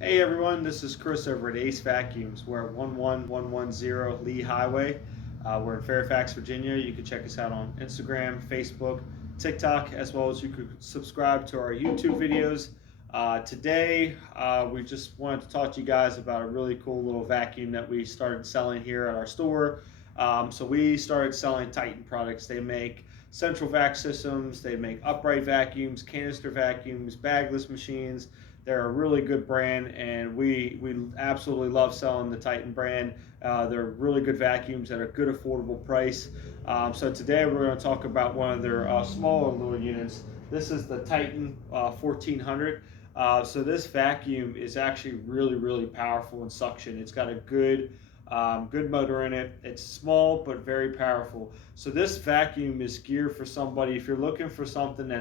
Hey everyone, this is Chris over at Ace Vacuums. We're at 11110 Lee Highway. We're in Fairfax, Virginia. You can check us out on Instagram, Facebook, TikTok, as well as you could subscribe to our YouTube videos. Today, we just wanted to talk to you guys about a really cool little vacuum that we started selling here at our store. So we started selling Titan products. They make central vac systems, they make upright vacuums, canister vacuums, bagless machines. They're a really good brand, and we absolutely love selling the Titan brand. They're really good vacuums at a good affordable price. So today we're going to talk about one of their smaller little units. This is the Titan 1400. So this vacuum is actually really powerful in suction. It's got a good motor in it. It's small but very powerful. So this vacuum is geared for somebody, if you're looking for something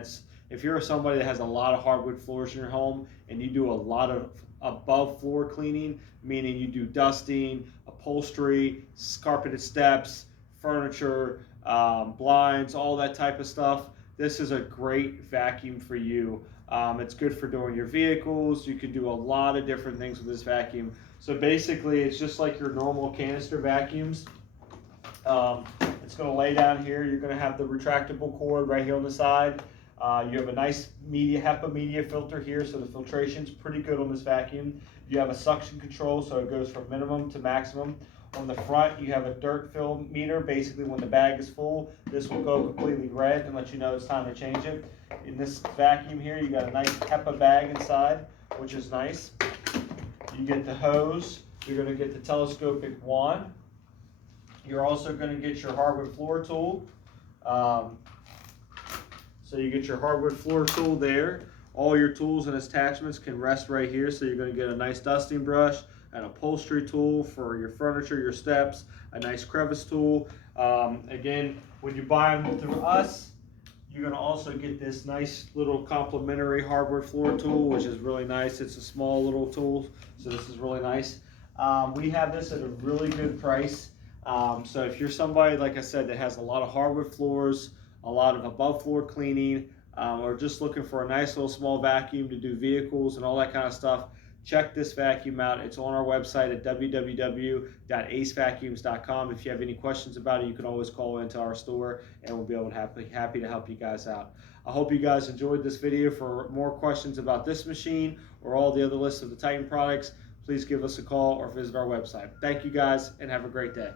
if you're somebody that has a lot of hardwood floors in your home and you do a lot of above floor cleaning, meaning you do dusting, upholstery, carpeted steps, furniture, blinds, all that type of stuff, this is a great vacuum for you. It's good for doing your vehicles. You can do a lot of different things with this vacuum. So basically, it's just like your normal canister vacuums. It's going to lay down here. You're going to have the retractable cord right here on the side. You have a nice HEPA media filter here, so the filtration's pretty good on this vacuum. You have a suction control, so it goes from minimum to maximum. On the front, you have a dirt fill meter. Basically, when the bag is full, this will go completely red and let you know it's time to change it. In this vacuum here, you got a nice HEPA bag inside, which is nice. You get the hose. You're going to get the telescopic wand. You're also going to get your hardwood floor tool. So you get your hardwood floor tool there. All your tools and attachments can rest right here. So you're going to get a nice dusting brush, an upholstery tool for your furniture, your steps, a nice crevice tool. Again, when you buy them through us, you're going to also get this nice little complimentary hardwood floor tool, which is really nice. It's a small little tool, so this is really nice. We have this at a really good price. So if you're somebody, like I said, that has a lot of hardwood floors, a lot of above floor cleaning, or just looking for a nice little small vacuum to do vehicles and all that kind of stuff, check this vacuum out. It's on our website at www.acevacuums.com. If you have any questions about it, you can always call into our store and we'll be able to happy to help you guys out. I hope you guys enjoyed this video. For more questions about this machine or all the other lists of the Titan products, please give us a call or visit our website. Thank you guys and have a great day.